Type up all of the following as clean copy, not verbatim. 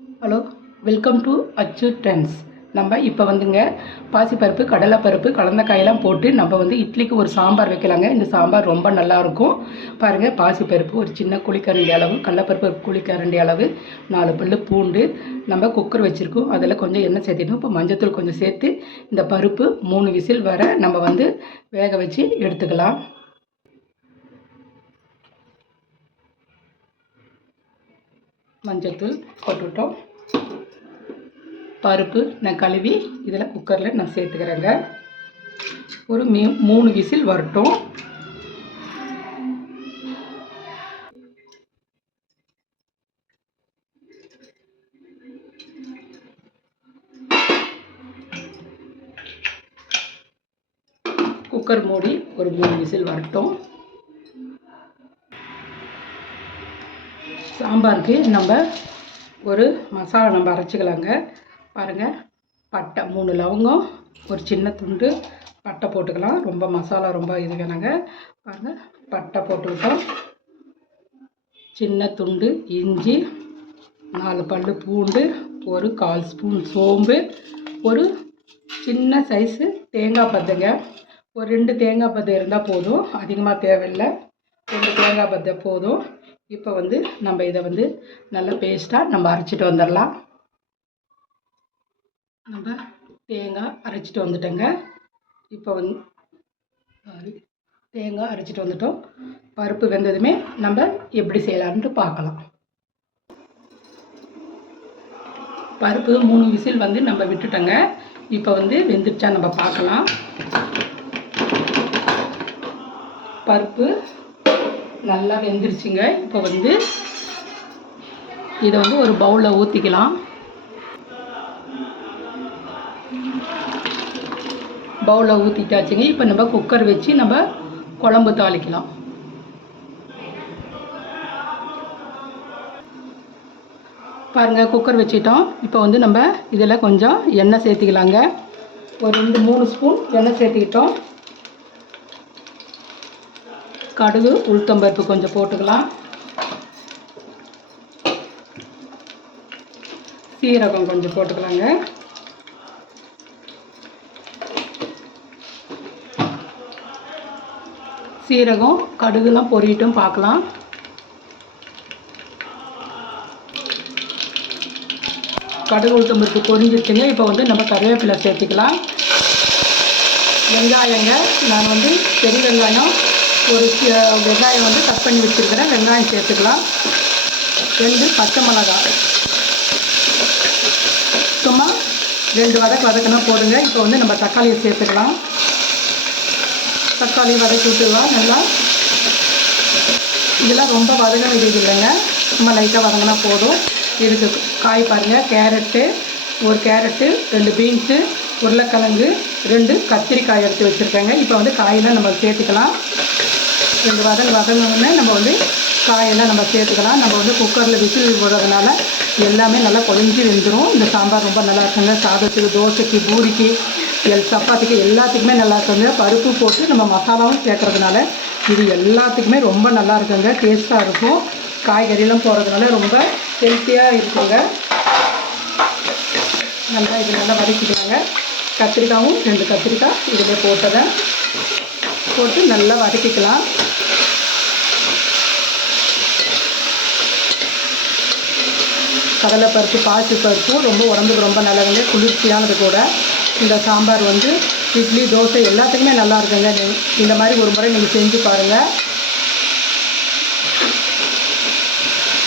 Hello, welcome to அச்சு trends. நம்ம இப்போ வந்துங்க பாசிப்பருப்பு, கடலைப்பருப்பு, கலந்தக்காயெல்லாம் போட்டு நம்ம வந்து இட்லிக்கு ஒரு சாம்பார் வைக்கலாங்க. இந்த சாம்பார் ரொம்ப நல்லாயிருக்கும். பாருங்கள், பாசிப்பருப்பு ஒரு சின்ன குழிக்கரண்டி அளவு, கடலைப்பருப்பு ஒரு குழிக்கரண்டி அளவு, 4 பல்லு பூண்டு, நம்ம குக்கர் வச்சுருக்கோம். அதில் கொஞ்சம் எண்ணெய் சேர்த்திடணும். இப்போ மஞ்சத்தூள் கொஞ்சம் சேர்த்து இந்த பருப்பு 3 விசில் வர நம்ம வந்து வேக வச்சு எடுத்துக்கலாம். மஞ்சத்தூள் போட்டுவிட்டோம். பருப்பு நான் கழுவி இதில் குக்கரில் நான் சேர்த்துக்கிறேங்க. ஒரு 3 விசில் வரட்டும். குக்கர் மூடி ஒரு 3 விசில் வரட்டும். சாம்பாருக்கு நம்ம ஒரு மசாலா நம்ம அரைச்சிக்கலாங்க. பாருங்கள், பட்டை 3 லவங்கம், ஒரு சின்ன துண்டு பட்டை போட்டுக்கலாம். ரொம்ப மசாலா ரொம்ப இது வேணாங்க. பாருங்கள், பட்டை போட்டுக்கிட்டோம். சின்ன துண்டு இஞ்சி, 4 பல்லு பூண்டு, ஒரு 1/4 ஸ்பூன் சோம்பு, ஒரு சின்ன சைஸு தேங்காய் பத்தைங்க. ஒரு 2 தேங்காய் பத்தை இருந்தால் போதும், அதிகமாக தேவையில்லை. 2 தேங்காய் பத்தை போதும். இப்போ வந்து நம்ம இதை வந்து நல்லா பேஸ்ட்டாக நம்ம அரைச்சிட்டு வந்துடலாம். நம்ம தேங்காய் அரைச்சிட்டு வந்துட்டோங்க. இப்போ வந்து தேங்காய் அரைச்சிட்டு வந்துட்டோம். பருப்பு வெந்ததுமே நம்ம எப்படி செய்யலான்ட்டு பார்க்கலாம். பருப்பு 3 விசில் வந்து நம்ம விட்டுட்டோங்க. இப்போ வந்து வெந்துடுச்சா நம்ம பார்க்கலாம். பருப்பு நல்லா வெந்துருச்சுங்க. இப்போ வந்து இதை வந்து ஒரு பவுலில் ஊற்றிக்கலாம். பவுலில் ஊற்றிட்டாச்சுங்க. இப்போ நம்ம குக்கர் வச்சு நம்ம குழம்பு தாளிக்கலாம். பாருங்கள், குக்கர் வச்சிட்டோம். இப்போ வந்து நம்ம இதில் கொஞ்சம் எண்ணெய் சேர்த்துக்கலாங்க. ஒரு 2-3 ஸ்பூன் எண்ணெய் சேர்த்துக்கிட்டோம். கடுகு, உளுத்தம்பருப்பு கொஞ்சம் போட்டுக்கலாம். சீரகம் கொஞ்சம் போட்டுக்கலாங்க. சீரகம் கடுகுலாம் பொரியட்டும் பார்க்கலாம். கடுகு உளுத்தம்பருப்பு பொரிஞ்சிருச்சுங்க. இப்போ வந்து நம்ம கருவேப்பிலை சேர்த்துக்கலாம். வெங்காயங்க, நான் வந்து பெரிய வெங்காயம் ஒரு வெங்காயம் வந்து கட் பண்ணி வச்சுருக்கிறேன். வெங்காயம் சேர்த்துக்கலாம். 2 பச்சை மிளகாய், சும்மா 2 வதக்கினா போடுங்க. இப்போ வந்து நம்ம தக்காளியை சேர்த்துக்கலாம். தக்காளியை வதக்கி விட்டுக்கலாம் நல்லா. இதெல்லாம் ரொம்ப வதங்க வேண்டியது இல்லைங்க, சும்மா லைட்டாக வதங்கினா போதும். இதுக்கு காய் பாருங்கள், கேரட்டு, ஒரு கேரட்டு, 2 பீன்ஸு, உருளைக்கிழங்கு, 2 கத்திரிக்காய் எடுத்து வச்சுருக்கேங்க. இப்போ வந்து காயெல்லாம் நம்ம சேர்த்துக்கலாம். 2 வதங்கினோடனே நம்ம வந்து காயெல்லாம் நம்ம சேர்த்துக்கலாம். நம்ம வந்து குக்கரில் விசில் போடுறதுனால எல்லாமே நல்லா குழஞ்சி வெந்துடும். இந்த சாம்பார் ரொம்ப நல்லா இருக்குங்க. சாதத்துக்கு, தோசைக்கு, பூரிக்கு, சப்பாத்திக்கு எல்லாத்துக்குமே நல்லா இருக்குங்க. பருப்பு போட்டு நம்ம மசாலாவும் சேர்க்குறதுனால இது எல்லாத்துக்குமே ரொம்ப நல்லா இருக்குங்க. டேஸ்ட்டாக இருக்கும். காய்கறியெல்லாம் போடுறதுனால ரொம்ப ஹெல்த்தியாக இருக்குங்க. நல்லா இது நல்லா வதக்கிக்கலாங்க. கத்திரிக்காயும் 2 கத்திரிக்காய் இதில் போட்டு நல்லா வதக்கிக்கலாம். கடலைப்பருப்பு, பாசிப்பருப்பும் ரொம்ப உடம்புக்கு ரொம்ப நல்லதுங்க, குளிர்ச்சியானது கூட. இந்த சாம்பார் வந்து இட்லி, தோசை எல்லாத்துக்குமே நல்லா இருக்குங்க. இந்த மாதிரி ஒரு முறை நீங்கள் செஞ்சு பாருங்கள்.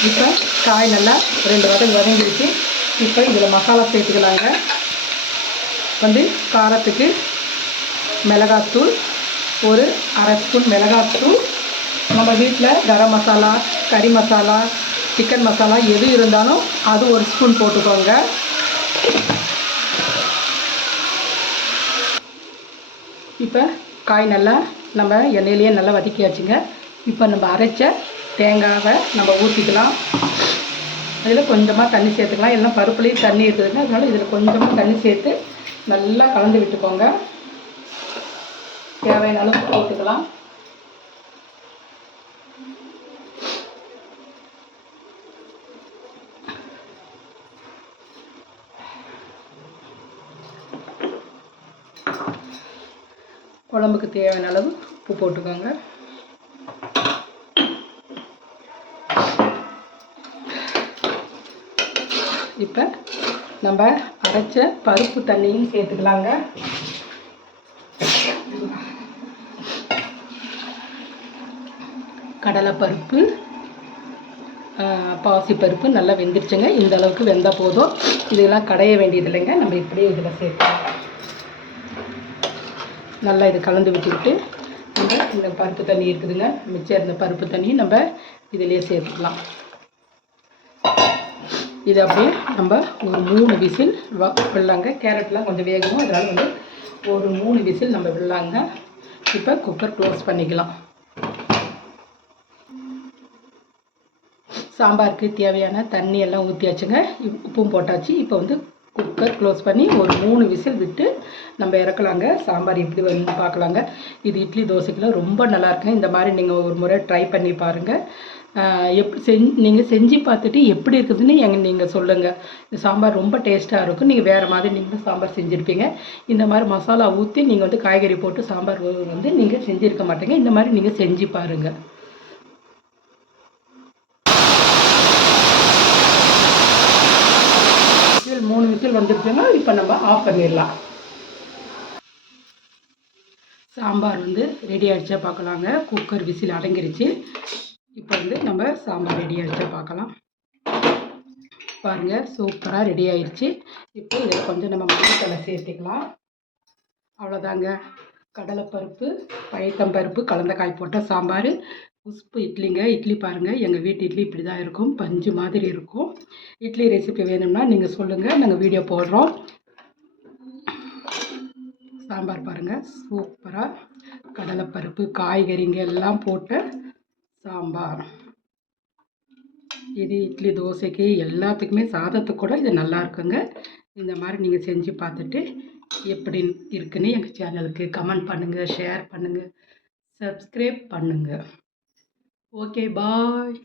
இப்போ காய் நல்லா 2 வதங்கிடுச்சு. இப்போ இதில் மசாலா சேர்த்துக்கலாங்க. வந்து காரத்துக்கு மிளகாத்தூள், ஒரு 1/2 ஸ்பூன் மிளகாத்தூள். நம்ம வீட்டில் கரம் மசாலா, கறி மசாலா, சிக்கன் மசாலா எது இருந்தாலும் அது 1 ஸ்பூன் போட்டுக்கோங்க. இப்போ காய் நல்லா நம்ம எண்ணெயிலேயே நல்லா வதக்கியாச்சுங்க. இப்போ நம்ம அரைச்ச தேங்காவை நம்ம ஊற்றிக்கலாம். அதில் கொஞ்சமாக தண்ணி சேர்த்துக்கலாம். எல்லாம் பருப்புலேயும் தண்ணி இருக்குதுங்க, அதனால் இதில் கொஞ்சமாக தண்ணி சேர்த்து நல்லா கலந்து விட்டுக்கோங்க. தேவையான அளவு போட்டுக்கலாம். குழம்புக்கு தேவையான அளவு உப்பு போட்டுக்கோங்க. இப்போ நம்ம அரைச்ச பருப்பு தண்ணியும் சேர்த்துக்கலாங்க. கடலைப்பருப்பு, பாசிப்பருப்பு நல்லா வெந்துருச்சுங்க. இந்த அளவுக்கு வெந்தால் போதும். இதெல்லாம் கடைய வேண்டியது இல்லைங்க. நம்ம இப்படியே இதில் சேர்க்கலாம். நல்லா இது கலந்து விட்டுக்கிட்டு நம்ம இந்த பருப்பு தண்ணி இருக்குதுங்க, மிச்சம் இருந்த பருப்பு தண்ணி நம்ம இதிலே சேர்த்துக்கலாம். இது அப்படியே நம்ம ஒரு 3 விசில் விடலாங்க. கேரட்லாம் கொஞ்சம் வேகணும், அதனால் வந்து ஒரு 3 விசில் நம்ம விடலாங்க. இப்போ குக்கர் க்ளோஸ் பண்ணிக்கலாம். சாம்பாருக்கு தேவையான தண்ணி எல்லாம் ஊற்றியாச்சுங்க, உப்பும் போட்டாச்சு. இப்போ வந்து குக்கர் க்ளோஸ் பண்ணி ஒரு 3 விசில் விட்டு நம்ம இறக்கலாங்க. சாம்பார் எப்படி வரும்னு பார்க்கலாங்க. இது இட்லி தோசைக்கெல்லாம் ரொம்ப நல்லாயிருக்கும். இந்த மாதிரி நீங்கள் ஒரு முறை ட்ரை பண்ணி பாருங்கள். நீங்கள் செஞ்சு பார்த்துட்டு எப்படி இருக்குதுன்னு நீங்கள் சொல்லுங்கள். இந்த சாம்பார் ரொம்ப டேஸ்ட்டாக இருக்கும். நீங்கள் வேறு மாதிரி நீங்களும் சாம்பார் செஞ்சுருப்பீங்க. இந்த மாதிரி மசாலா ஊற்றி நீங்கள் வந்து காய்கறி போட்டு சாம்பார் வந்து நீங்கள் செஞ்சுருக்க மாட்டீங்க. இந்த மாதிரி நீங்கள் செஞ்சு பாருங்கள். 3 விசில் வந்துருச்சுன்னா இப்போ நம்ம ஆஃப் பண்ணிடலாம். சாம்பார் வந்து ரெடி ஆகிடுச்சா பார்க்கலாங்க. குக்கர் விசில் அடங்கிருச்சு. இப்போ வந்து நம்ம சாம்பார் ரெடி ஆகிடுச்சா பார்க்கலாம். பாருங்கள், சூப்பராக ரெடி ஆயிடுச்சு. இப்போ இதில் கொஞ்சம் நம்ம மஞ்சத்தலை சேர்த்துக்கலாம். அவ்வளோதாங்க, கடலைப்பருப்பு பயத்தம்பருப்பு கலந்த காய் போட்ட சாம்பார் உப்பு இட்லிங்க. இட்லி பாருங்கள், எங்கள் வீட்டு இட்லி இப்படி தான் இருக்கும், பஞ்சு மாதிரி இருக்கும். இட்லி ரெசிபி வேணும்னா நீங்கள் சொல்லுங்கள், நாங்கள் வீடியோ போடுறோம். சாம்பார் பாருங்கள், சூப்பராக கடலைப்பருப்பு காய்கறிங்க எல்லாம் போட்டு சாம்பார். இது இட்லி தோசைக்கு எல்லாத்துக்குமே, சாதத்துக்கு கூட இது நல்லா இருக்குங்க. இந்த மாதிரி நீங்கள் செஞ்சு பார்த்துட்டு எப்படி இருக்குன்னு எங்கள் சேனலுக்கு கமெண்ட் பண்ணுங்கள், ஷேர் பண்ணுங்கள், சப்ஸ்கிரைப் பண்ணுங்கள். ஓகே, பாய்.